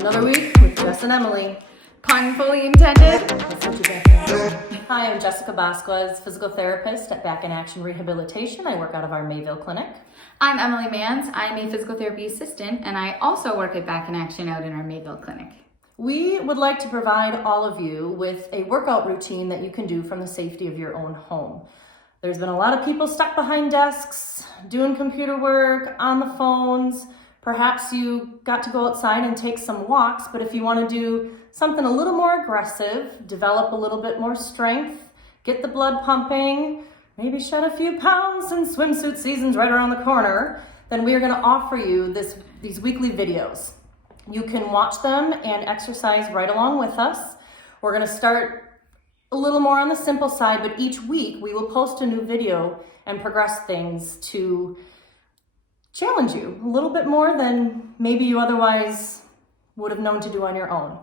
Another week with Jess and Emily. Pun fully intended. Hi, I'm Jessica Vasquez, physical therapist at Back in Action Rehabilitation. I work out of our Mayville clinic. I'm Emily Mans. I'm a physical therapy assistant, and I also work at Back in Action out in our Mayville clinic. We would like to provide all of you with a workout routine that you can do from the safety of your own home. There's been a lot of people stuck behind desks, doing computer work, on the phones. Perhaps you got to go outside and take some walks, but if you want to do something a little more aggressive, develop a little bit more strength, get the blood pumping, maybe shed a few pounds since swimsuit season's right around the corner, then we are going to offer you these weekly videos. You can watch them and exercise right along with us. We're going to start a little more on the simple side, but each week we will post a new video and progress things to challenge you a little bit more than maybe you otherwise would have known to do on your own.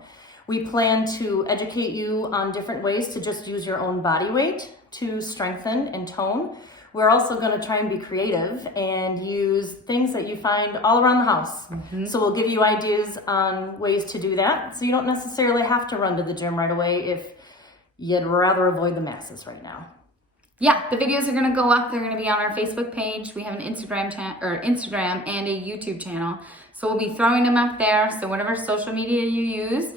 We plan to educate you on different ways to just use your own body weight to strengthen and tone. We're also going to try and be creative and use things that you find all around the house. So we'll give you ideas on ways to do that, so you don't necessarily have to run to the gym right away if you'd rather avoid the masses right now. Yeah, the videos are going to go up. They're going to be on our Facebook page. We have an Instagram and a YouTube channel. So we'll be throwing them up there. So whatever social media you use,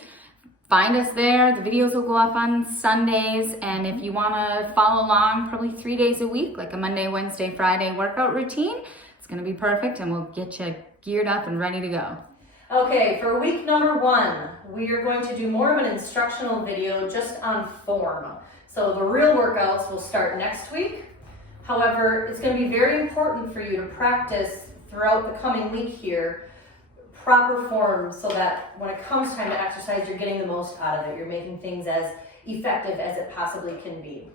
find us there. The videos will go up on Sundays. And if you want to follow along probably 3 days a week, like a Monday, Wednesday, Friday workout routine, it's going to be perfect and we'll get you geared up and ready to go. Okay, for week number 1, we are going to do more of an instructional video just on form. So the real workouts will start next week. However, it's going to be very important for you to practice throughout the coming week here proper form so that when it comes time to exercise, you're getting the most out of it. You're making things as effective as it possibly can be.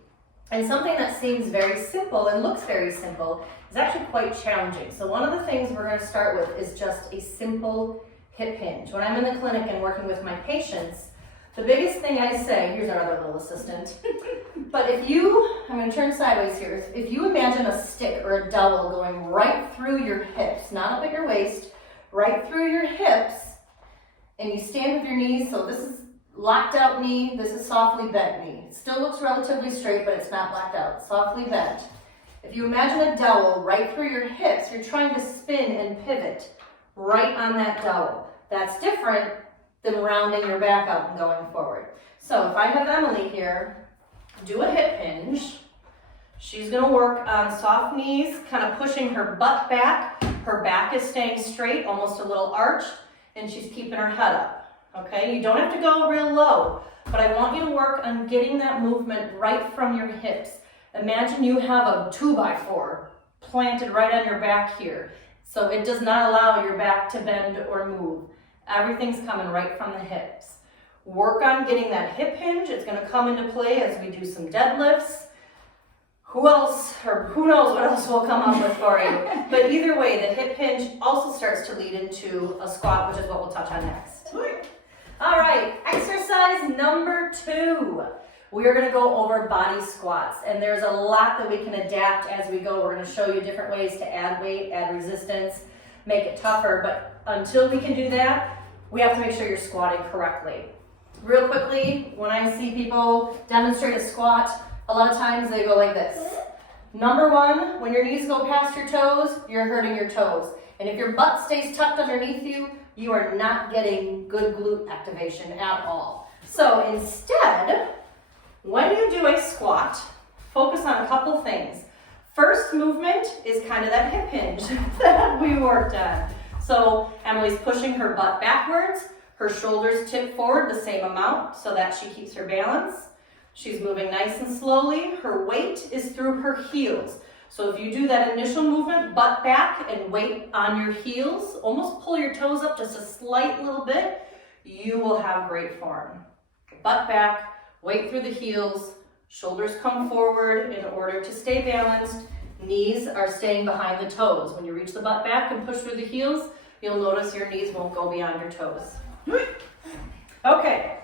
And something that seems very simple and looks very simple is actually quite challenging. So one of the things we're going to start with is just a simple hip hinge. When I'm in the clinic and working with my patients, the biggest thing I say, here's our other little assistant, but I'm going to turn sideways here. If you imagine a stick or a dowel going right through your hips, not up at your waist, right through your hips, and you stand with your knees, so this is locked out knee, this is softly bent knee. It still looks relatively straight, but it's not blacked out, softly bent. If you imagine a dowel right through your hips, you're trying to spin and pivot right on that dowel. That's different than rounding your back out and going forward. So if I have Emily here, do a hip hinge. She's gonna work on soft knees, kind of pushing her butt back. Her back is staying straight, almost a little arched, and she's keeping her head up, okay? You don't have to go real low, but I want you to work on getting that movement right from your hips. Imagine you have a 2x4 planted right on your back here. So it does not allow your back to bend or move. Everything's coming right from the hips. Work on getting that hip hinge. It's going to come into play as we do some deadlifts. Who knows what else we'll come up with for you. But either way, the hip hinge also starts to lead into a squat, which is what we'll touch on next. All right, exercise number 2. We are going to go over body squats, and there's a lot that we can adapt as we go. We're going to show you different ways to add weight, add resistance, make it tougher, but until we can do that, we have to make sure you're squatting correctly. Real quickly, when I see people demonstrate a squat, a lot of times they go like this. Number 1, when your knees go past your toes, you're hurting your toes. And if your butt stays tucked underneath you, you are not getting good glute activation at all. So instead, when you do a squat, focus on a couple things. First movement is kind of that hip hinge that we worked on. So Emily's pushing her butt backwards, her shoulders tip forward the same amount so that she keeps her balance. She's moving nice and slowly. Her weight is through her heels. So if you do that initial movement, butt back and weight on your heels, almost pull your toes up just a slight little bit, you will have great form. Butt back, weight through the heels, shoulders come forward in order to stay balanced. Knees are staying behind the toes. When you reach the butt back and push through the heels, you'll notice your knees won't go beyond your toes. Okay,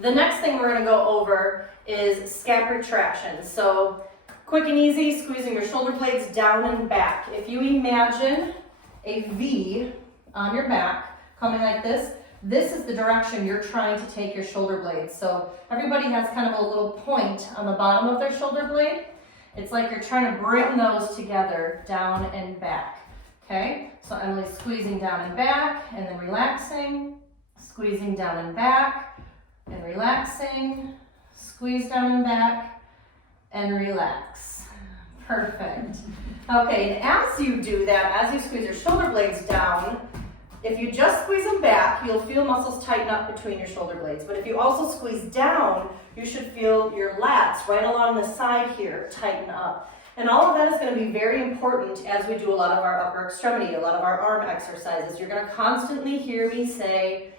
the next thing we're going to go over is scap retraction. So quick and easy, squeezing your shoulder blades down and back. If you imagine a V on your back coming like this, this is the direction you're trying to take your shoulder blades. So everybody has kind of a little point on the bottom of their shoulder blade. It's like you're trying to bring those together, down and back. Okay, so Emily's squeezing down and back, and then relaxing, squeezing down and back, and relaxing, squeeze down and back, and relax. Perfect. Okay, and as you do that, as you squeeze your shoulder blades down, if you just squeeze them back, you'll feel muscles tighten up between your shoulder blades. But if you also squeeze down, you should feel your lats right along the side here tighten up. And all of that is going to be very important as we do a lot of our upper extremity, a lot of our arm exercises. You're going to constantly hear me say,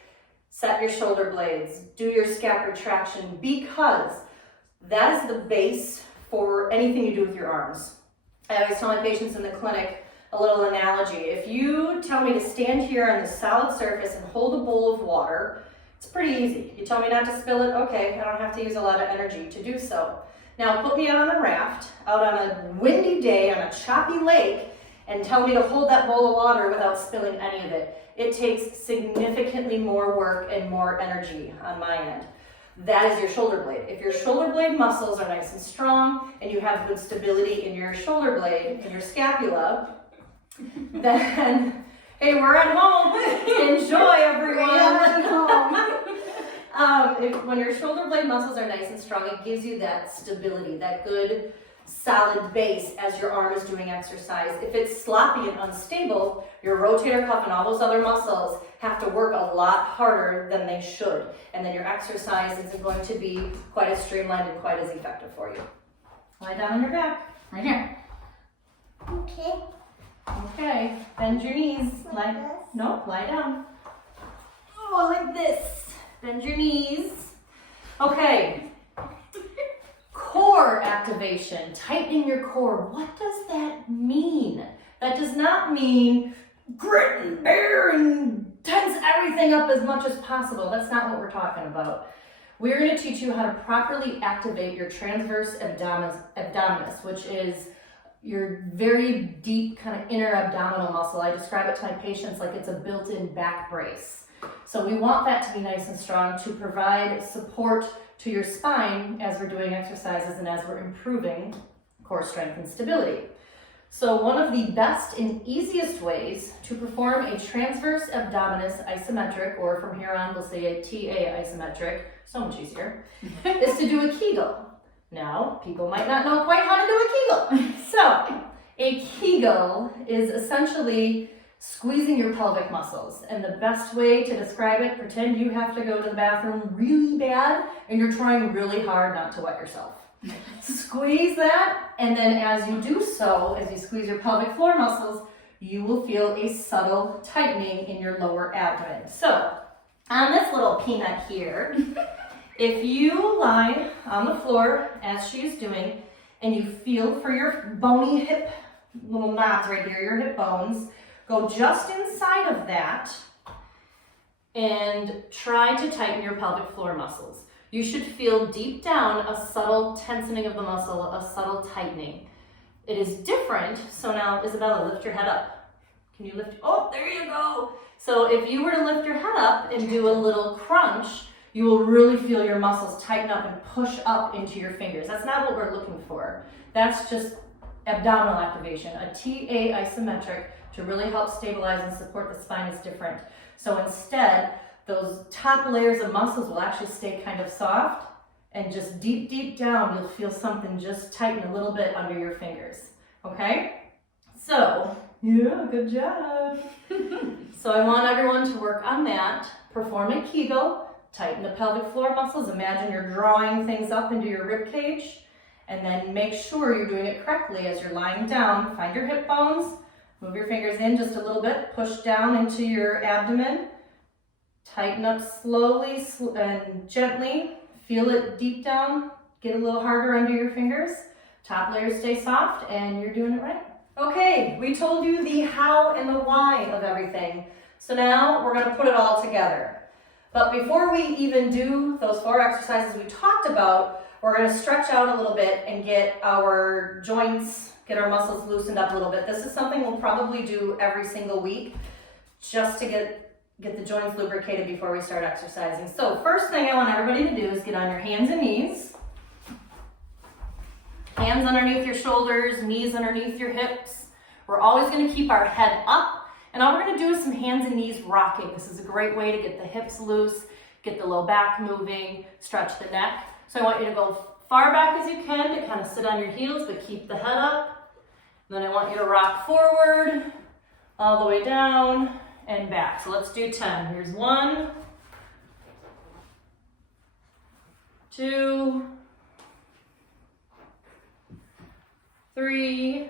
set your shoulder blades, do your scap retraction, because that is the base for anything you do with your arms. I always tell my patients in the clinic a little analogy. If you tell me to stand here on the solid surface and hold a bowl of water, it's pretty easy. You tell me not to spill it, okay, I don't have to use a lot of energy to do so. Now put me out on a raft, out on a windy day on a choppy lake, and tell me to hold that bowl of water without spilling any of it. It takes significantly more work and more energy on my end. That is your shoulder blade. If your shoulder blade muscles are nice and strong and you have good stability in your shoulder blade, in your scapula, then, hey, we're at home. Enjoy, everyone. When your shoulder blade muscles are nice and strong, it gives you that stability, that good solid base as your arm is doing exercise. If it's sloppy and unstable, your rotator cuff and all those other muscles have to work a lot harder than they should. And then your exercise isn't going to be quite as streamlined and quite as effective for you. Lie down on your back, right here. Okay. Okay, bend your knees. Like this? No, lie down. Oh, like this. Bend your knees. Okay. Core activation, tightening your core. What does that mean? That does not mean grit and bear and tense everything up as much as possible. That's not what we're talking about. We're going to teach you how to properly activate your transverse abdominis, which is your very deep kind of inner abdominal muscle. I describe it to my patients like it's a built-in back brace. So we want that to be nice and strong to provide support to your spine as we're doing exercises and as we're improving core strength and stability. So one of the best and easiest ways to perform a transverse abdominis isometric, or from here on we'll say a TA isometric, so much easier, is to do a Kegel. Now, people might not know quite how to do a Kegel. So, a Kegel is essentially squeezing your pelvic muscles. And the best way to describe it, pretend you have to go to the bathroom really bad and you're trying really hard not to wet yourself. Squeeze that, and then as you do so, as you squeeze your pelvic floor muscles, you will feel a subtle tightening in your lower abdomen. So, on this little peanut here, if you lie on the floor, as she's doing, and you feel for your bony hip, little knobs right here, your hip bones, go just inside of that and try to tighten your pelvic floor muscles. You should feel deep down a subtle tensing of the muscle, a subtle tightening. It is different, so now Isabella, lift your head up. Can you lift, oh, there you go. So if you were to lift your head up and do a little crunch, you will really feel your muscles tighten up and push up into your fingers. That's not what we're looking for. That's just abdominal activation. A TA isometric to really help stabilize and support the spine is different. So instead, those top layers of muscles will actually stay kind of soft, and just deep, deep down, you'll feel something just tighten a little bit under your fingers, okay? So, yeah, good job. So I want everyone to work on that. Perform a Kegel, tighten the pelvic floor muscles. Imagine you're drawing things up into your rib cage, and then make sure you're doing it correctly as you're lying down. Find your hip bones, move your fingers in just a little bit, push down into your abdomen, tighten up slowly and gently, feel it deep down, get a little harder under your fingers, top layers stay soft, and you're doing it right. Okay, we told you the how and the why of everything, so now we're gonna put it all together. But before we even do those 4 exercises we talked about, we're gonna stretch out a little bit and get our joints, get our muscles loosened up a little bit. This is something we'll probably do every single week just to get get the joints lubricated before we start exercising. So first thing I want everybody to do is get on your hands and knees. Hands underneath your shoulders, knees underneath your hips. We're always going to keep our head up. And all we're going to do is some hands and knees rocking. This is a great way to get the hips loose, get the low back moving, stretch the neck. So I want you to go far back as you can to kind of sit on your heels, but keep the head up. And then I want you to rock forward, all the way down and back. So let's do 10. Here's 1, 2, 3.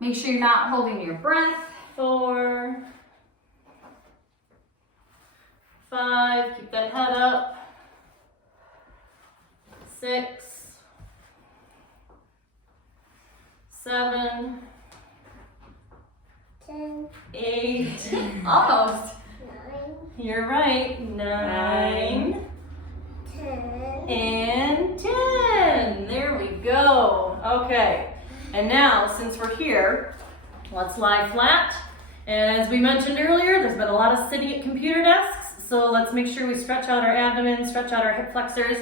Make sure you're not holding your breath. 4, 5, keep that head up. 6, 7, 10, 8, Almost. 9, you're right, 9, 10. and 10. There we go. Okay, and now since we're here, let's lie flat. And as we mentioned earlier, there's been a lot of sitting at computer desks, so let's make sure we stretch out our abdomen, stretch out our hip flexors,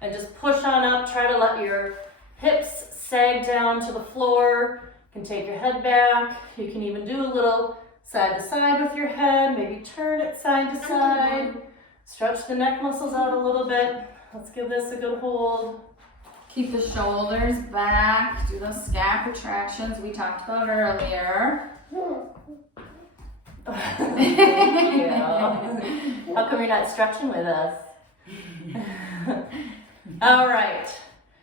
and just push on up. Try to let your hips sag down to the floor. You can take your head back. You can even do a little side to side with your head, maybe turn it side to side. Stretch the neck muscles out a little bit. Let's give this a good hold. Keep the shoulders back. Do those scap retractions we talked about earlier. Yeah. How come you're not stretching with us? All right.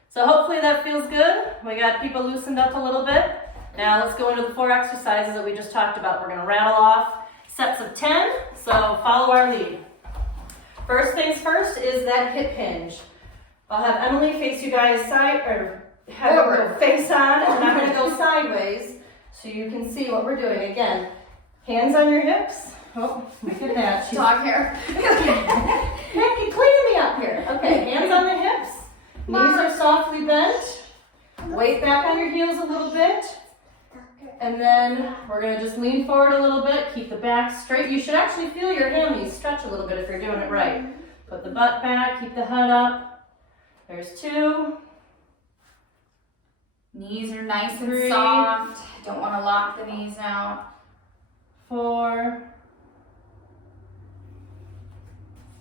So hopefully that feels good. We got people loosened up a little bit. Now let's go into the 4 exercises that we just talked about. We're going to rattle off sets of 10. So follow our lead. First things first is that hip hinge. I'll have Emily face you guys side, or have your face on, and I'm going to go sideways so you can see what we're doing. Again, hands on your hips. Oh, look at that. Dog hair. Hey, clean me up here. Okay, hands on the hips. Knees are softly bent. Weight back on your heels a little bit. And then we're going to just lean forward a little bit. Keep the back straight. You should actually feel your hammies stretch a little bit if you're doing it right. Put the butt back. Keep the head up. There's 2. Knees are nice and 3. soft. Don't want to lock the knees out. 4,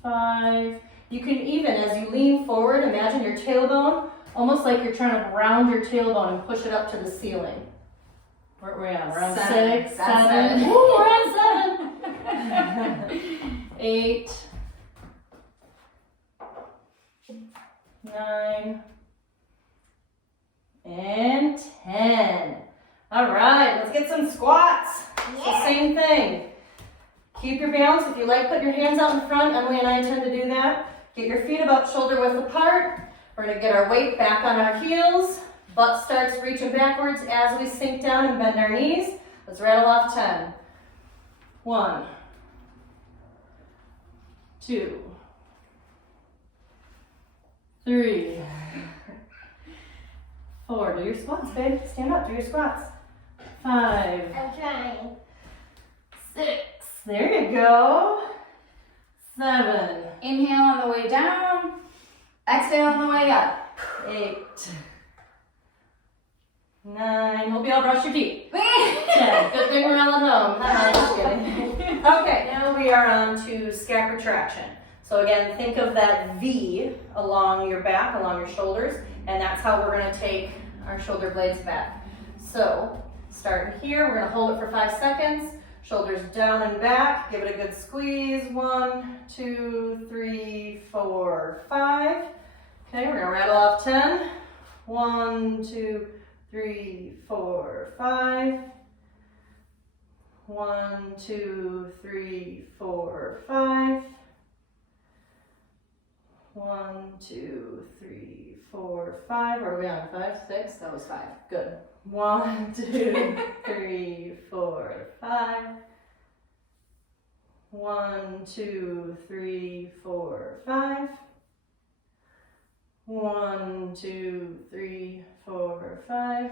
5. You can even, as you lean forward, imagine your tailbone, almost like you're trying to round your tailbone and push it up to the ceiling. Where are we at? We're on 6, 7. Ooh, we're on 7. 8, 9, and 10. All right, let's get some squats. It's the same thing. Keep your balance. If you like putting your hands out in front, Emily and I tend to do that. Get your feet about shoulder width apart. We're going to get our weight back on our heels. Butt starts reaching backwards as we sink down and bend our knees. Let's rattle off 10. 1, 2, 3, 4. Do your squats, babe. Stand up. Do your squats. 5. I'm trying. 6. There you go. 7. Inhale on the way down. Exhale on the way up. 8. 9. Hope you all brush your teeth. 10. Good thing we're all at home. Just kidding. Okay, now we are on to scap retraction. So again, think of that V along your back, along your shoulders, and that's how we're going to take our shoulder blades back. So starting here, we're going to hold it for 5 seconds. Shoulders down and back. Give it a good squeeze. 1, 2, 3, 4, 5. Okay, we're going to rattle off 10. 1, 2, 3, 4, 5. 1, 2, 3, 4, 5. 1, 2, 3, 4, 5. What are we on? 5, 6? That was 5. Good. 1, 2, 3, 4, 5. 1, 2, 3, 4, 5. 1, 2, 3, 4, 5.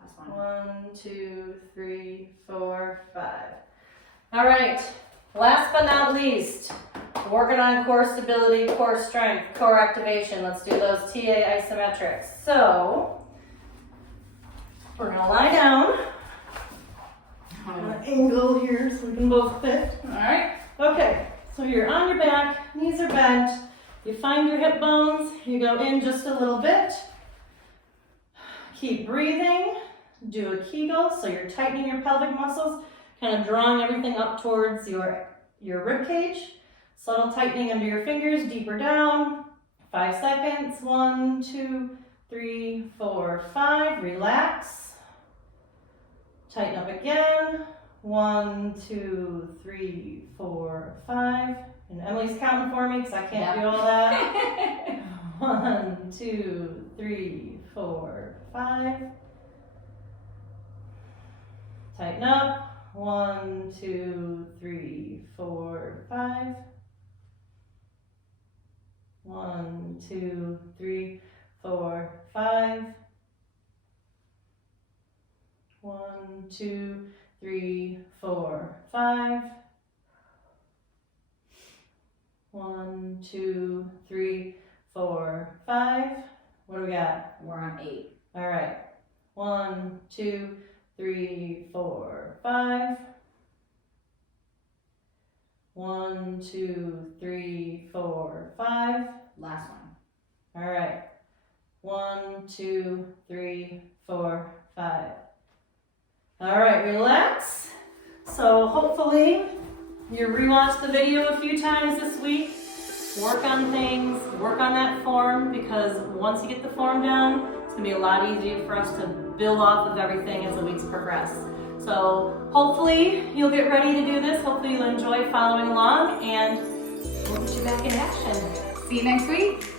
Last one. 1, 2, 3, 4, 5. All right, last but not least, working on core stability, core strength, core activation. Let's do those TA isometrics. So, we're gonna lie down. I'm gonna angle here so we can both fit. All right. Okay, so you're on your back, knees are bent. You find your hip bones, you go in just a little bit. Keep breathing. Do a Kegel, so you're tightening your pelvic muscles, kind of drawing everything up towards your rib cage. Subtle tightening under your fingers, deeper down. 5 seconds. 1, 2, 3, 4, 5. Relax. Tighten up again. 1, 2, 3, 4, 5. And Emily's counting for me because I can't do all that. 1, 2, 3, 4, 5. Tighten up. 1, 2, 3, 4, 5. 1, 2, 3, 4, 5. 1, 2, 3, 4, 5. 1, 2, 3, 4, 5. What do we got? We're on 8. All right. 1, 2, 3, 4, 5. 1, 2, 3, 4, 5. Last one. All right. 1, 2, 3, 4, 5. All right, relax. So hopefully you rewatched the video a few times this week. Work on things, work on that form, because once you get the form down, it's gonna be a lot easier for us to build off of everything as the weeks progress. So hopefully you'll get ready to do this. Hopefully you'll enjoy following along, and we'll get you back in action. See you next week.